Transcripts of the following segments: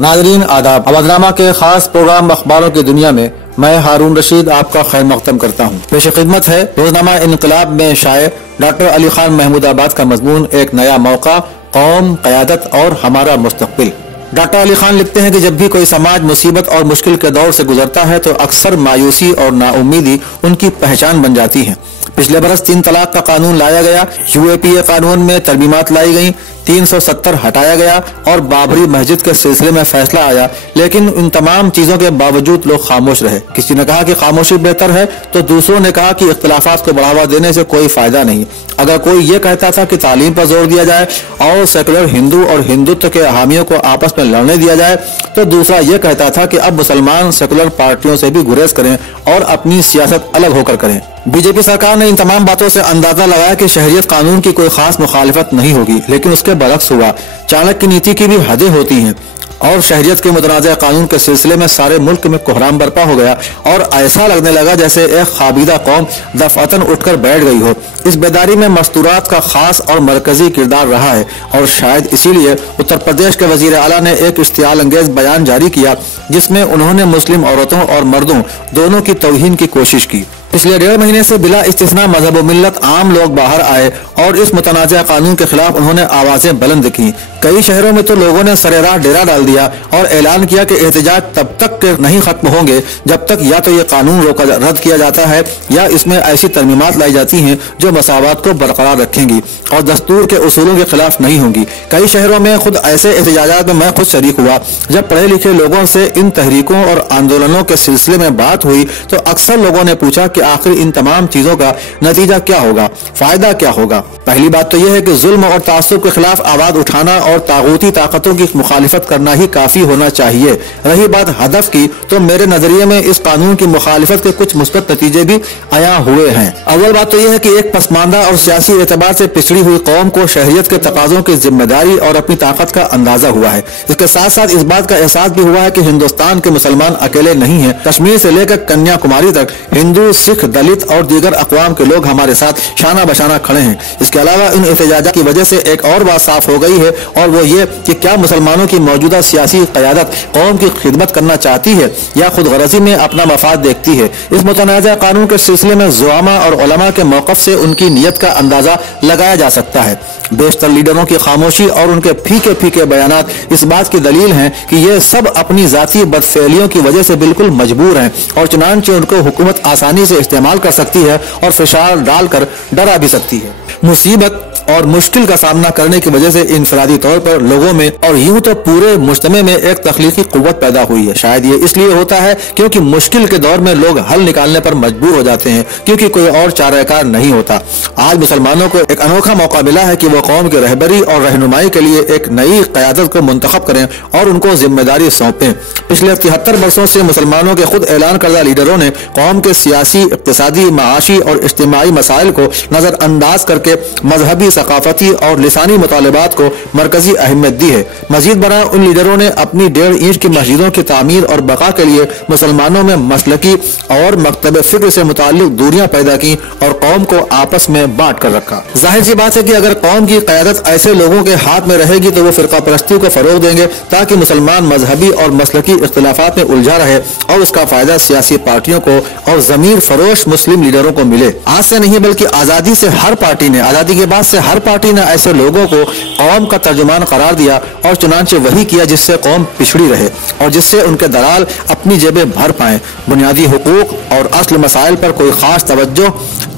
नाज़रीन आदाब। अवधनामा के खास प्रोग्राम अखबारों की दुनिया में मैं हारून रशीद आपका खैर मक़दम करता हूँ। पेश खिदमत है रोजनामा इनकलाब में शाये डॉक्टर अली खान महमूदाबाद का मजमून एक नया मौका, कौम, क़यादत और हमारा मुस्तक़बिल। डॉक्टर अली खान लिखते हैं कि जब भी कोई समाज मुसीबत और मुश्किल के दौर से गुजरता है तो अक्सर मायूसी और नाउम्मीदी उनकी पहचान बन जाती है। पिछले बरस 3 तलाक का कानून लाया गया, UAPA कानून में तरमीमात लाई गई, 370 हटाया गया और बाबरी मस्जिद के सिलसिले में फैसला आया, लेकिन इन तमाम चीजों के बावजूद लोग खामोश रहे। किसी ने कहा कि खामोशी बेहतर है तो दूसरों ने कहा कि इख्तिलाफात को बढ़ावा देने से कोई फायदा नहीं। अगर कोई ये कहता था कि तालीम पर जोर दिया जाए और सेकुलर हिंदू और हिंदुत्व के हामियों को आपस में लड़ने दिया जाए, तो दूसरा ये कहता था कि अब मुसलमान सेकुलर पार्टियों से भी गुरेज करें और अपनी सियासत अलग होकर करें। बीजेपी सरकार ने इन तमाम बातों से अंदाजा लगाया कि शहरियत कानून की कोई खास मुखालिफत नहीं होगी, लेकिन उसके बरक्स हुआ। चाणक्य नीति की भी हदें होती हैं और शहरियत के मुतनाज़ा कानून के सिलसिले में सारे मुल्क में कोहराम बरपा हो गया और ऐसा लगने लगा जैसे एक खाबिदा कौम दफअतन उठकर बैठ गई हो। इस बेदारी में मस्तूरात का खास और मरकजी किरदार रहा है और शायद इसीलिए उत्तर प्रदेश के वजीर आला ने एक इश्तियाल अंगेज बयान जारी किया जिसमें उन्होंने मुस्लिम औरतों और मर्दों दोनों की तौहीन की कोशिश की। पिछले 1.5 महीने से बिला इस्तिस्ना मजहब व मिल्लत आम लोग बाहर आए और इस मुतनाज़ा कानून के खिलाफ उन्होंने आवाजें बुलंद की। कई शहरों में तो लोगों ने सरेराह डेरा डाल दिया और ऐलान किया कि एहतजाज तब तक के नहीं खत्म होंगे जब तक या तो ये कानून रद्द किया जाता है या इसमें ऐसी तरमीमात लाई जाती हैं जो मसावात को बरकरार रखेंगी और दस्तूर के उसूलों के खिलाफ नहीं होंगी। कई शहरों में खुद ऐसे एहतजाजात में मैं खुद शरीक हुआ। जब पढ़े लिखे लोगों से इन तहरीकों और आंदोलनों के सिलसिले में बात हुई तो अक्सर लोगों ने पूछा कि आखिर इन तमाम चीजों का नतीजा क्या होगा, फायदा क्या होगा। पहली बात तो यह है कि जुल्म और तासुब के खिलाफ आवाज उठाना और तागूती ताकतों की मुखालिफत करना ही काफी होना चाहिए। रही बात हदफ की, तो मेरे नजरिए में इस कानून की मुखालिफत के कुछ मुस्बत नतीजे भी आया हुए हैं। अव्वल बात तो यह है कि एक पसमानदा और सियासी एतबार से पिछड़ी हुई कौम को शहरियत के तकाजों की जिम्मेदारी और अपनी ताकत का अंदाजा हुआ है। इसके साथ साथ इस बात का एहसास भी हुआ है कि हिंदुस्तान के मुसलमान अकेले नहीं है। कश्मीर से लेकर कन्याकुमारी तक हिंदू, सिख, दलित और दीगर अक़वाम के लोग हमारे साथ शाना बशाना खड़े हैं। इसके अलावा इन एहतजाजात की वजह से एक और बात साफ हो गई है और वो ये कि क्या मुसलमानों की मौजूदा सियासी क़यादत कौम की खिदमत करना चाहती है या खुद गरजी में अपना मफाद देखती है। इस मुतनाज़ा कानून के सिलसिले में ज़ुआमा और उलमा के मौक़िफ़ से उनकी नीयत का अंदाजा लगाया जा सकता है। बेशतर लीडरों की खामोशी और उनके फीके फीके बयानात इस बात की दलील हैं कि ये सब अपनी जाती बदफेलियों की वजह से बिल्कुल मजबूर हैं और चुनांचे उनको हुकूमत आसानी से इस्तेमाल कर सकती है और फिशार डालकर डरा भी सकती है। मुसीबत और मुश्किल का सामना करने की वजह से इंफरादी तौर पर लोगों में और यूं तो पूरे मुजतमे में एक तख्लीकी कुव्वत पैदा हुई है। शायद ये इसलिए होता है क्योंकि मुश्किल के दौर में लोग हल निकालने पर मजबूर हो जाते हैं क्योंकि कोई और चाराकार नहीं होता। आज मुसलमानों को एक अनोखा मौका मिला है कि वो कौम की रहबरी और रहनुमाई के लिए एक नई क़यादत को मुंतखब करें और उनको जिम्मेदारी सौंपें। पिछले 73 वर्षों से मुसलमानों के खुद ऐलान करदा लीडरों ने कौम के सियासी, इक़्तिसादी, माशी और इज्तिमाई मसाइल को नजरअंदाज करके मजहबी, सकाफती और लिसानी मुतालिबात को मरकजी अहमियत दी है। मजीद बना उन लीडरों ने अपनी 1.5 इंच की मस्जिदों की तामीर और बका के लिए मुसलमानों में मसलकी और मकतब फिक्र से मुताल्लिक दूरियां पैदा की और कौम को आपस में बांट कर रखा। जाहिर सी बात है कि अगर कौम की क़यादत ऐसे लोगों के हाथ में रहेगी तो वो फिरका परस्ती को फरोग देंगे ताकि मुसलमान मजहबी और मसलकी इख्तिलाफात में उलझा रहे और उसका फायदा सियासी पार्टियों को और जमीर फरोश मुस्लिम लीडरों को मिले। आज से नहीं बल्कि आजादी से हर पार्टी ने, आजादी के बाद से हर पार्टी ने ऐसे लोगों को कौम का तर्जुमान करार दिया और चुनांचे वही किया जिससे कौम पिछड़ी रहे और जिससे उनके दलाल अपनी जेबें भर पाएं। बुनियादी हुकूक और असल मसाइल पर कोई खास तवज्जो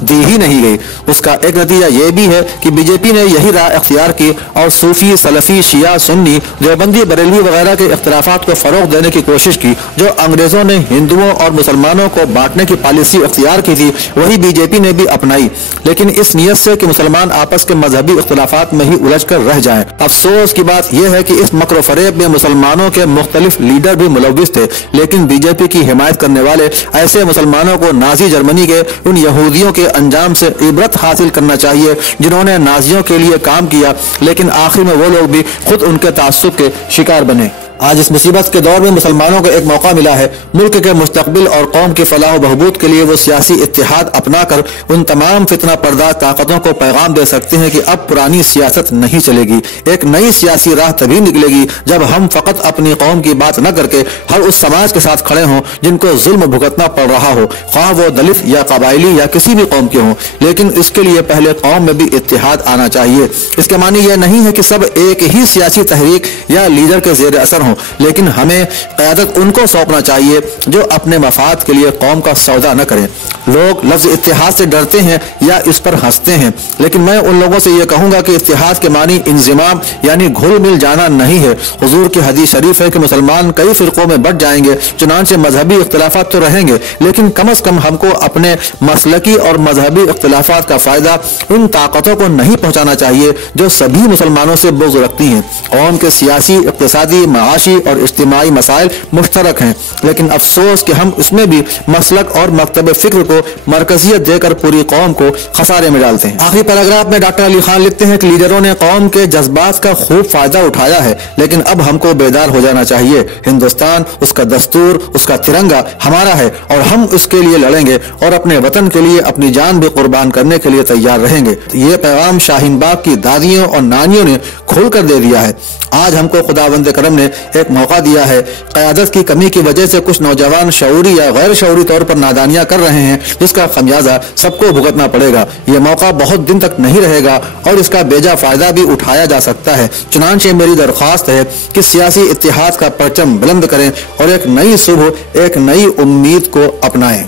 दी ही नहीं गई। उसका एक नतीजा ये भी है कि बीजेपी ने यही राह इख्तियार की और सूफी, सलफी, शिया, सुन्नी, देवबंदी, बरेलवी वगैरह के इख्तिलाफात को फरोग देने की कोशिश की। जो अंग्रेजों ने हिंदुओं और मुसलमानों को बांटने की पॉलिसी इख्तियार की थी वही बीजेपी ने भी अपनाई, लेकिन इस नीयत से कि मुसलमान आपस के मजहबी इख्तिलाफात में ही उलझ कर रह जाएं। अफसोस की बात यह है कि इस मकर फरेब में मुसलमानों के मुख्तलिफ लीडर भी मुलव्विस थे, लेकिन बीजेपी की हिमायत करने वाले ऐसे मुसलमानों को नाजी जर्मनी के उन यहूदियों के अंजाम से इबरत हासिल करना चाहिए जिन्होंने नाजियों के लिए काम किया, लेकिन आखिर में वो लोग भी खुद उनके तासुब के शिकार बने। आज इस मुसीबत के दौर में मुसलमानों को एक मौका मिला है। मुल्क के मुस्तकबिल और कौम की फलाह व बहबूद के लिए वो सियासी इत्तेहाद अपनाकर उन तमाम फितना पर्दाज ताकतों को पैगाम दे सकते हैं कि अब पुरानी सियासत नहीं चलेगी। एक नई सियासी राह तभी निकलेगी जब हम फकत अपनी कौम की बात न करके हर उस समाज के साथ खड़े हों जिनको जुल्म भुगतना पड़ रहा हो, ख्वाह वो दलित या कबायली या किसी भी कौम के हों। लेकिन इसके लिए पहले कौम में भी इत्तेहाद आना चाहिए। इसके मानी यह नहीं है कि सब एक ही सियासी तहरीक या लीडर के जेर असर हों, लेकिन हमें क़यादत उनको सौंपना चाहिए जो अपने मफाद के लिए कौम का सौदा न करें। लोग लफ्ज़ इत्तेहाद से डरते हैं या इस पर हंसते हैं, लेकिन मैं उन लोगों से यह कहूंगा कि इत्तेहाद के मानी इंज़िमाम यानी घुल मिल जाना नहीं है। हुजूर की हदीस शरीफ है कि मुसलमान कई फिरकों में बट जाएंगे, चुनांचे मजहबी इख्तिलाफात तो रहेंगे, लेकिन कम अज कम हमको अपने मसलकी और मजहबी इख्तिलाफात का फायदा उन ताकतों को नहीं पहुंचाना चाहिए जो सभी मुसलमानों से बुग़्ज़ रखती हैं। कौम के सियासी, इक़्तिसादी, माशी और इज्तिमाई मसाइल मुश्तरक हैं, लेकिन अफसोस कि हम इसमें भी मसलक और मकतब फिक्र को मरकजियत देकर पूरी कौम को खसारे में डालते हैं। आखिरी पैराग्राफ में डॉक्टर अली खान लिखते हैं कि लीडरों ने कौम के जज्बात का खूब फायदा उठाया है, लेकिन अब हमको बेदार हो जाना चाहिए। हिंदुस्तान, उसका दस्तूर, उसका तिरंगा हमारा है और हम उसके लिए लड़ेंगे और अपने वतन के लिए अपनी जान भी कुर्बान करने के लिए तैयार रहेंगे। ये पैगाम शाहीन बाग की दादियों और नानियों ने खोल कर दे दिया है। आज हमको खुदावंद करम ने एक मौका दिया है। क़यादत की कमी की वजह से कुछ नौजवान शऊरी या गैर शऊरी तौर पर नादानियां कर रहे हैं, जिसका खमियाजा सबको भुगतना पड़ेगा। ये मौका बहुत दिन तक नहीं रहेगा और इसका बेजा फायदा भी उठाया जा सकता है। चुनांचे मेरी दरख्वास्त है कि सियासी इत्तेहाद का परचम बुलंद करें और एक नई सुबह, एक नई उम्मीद को अपनाएं।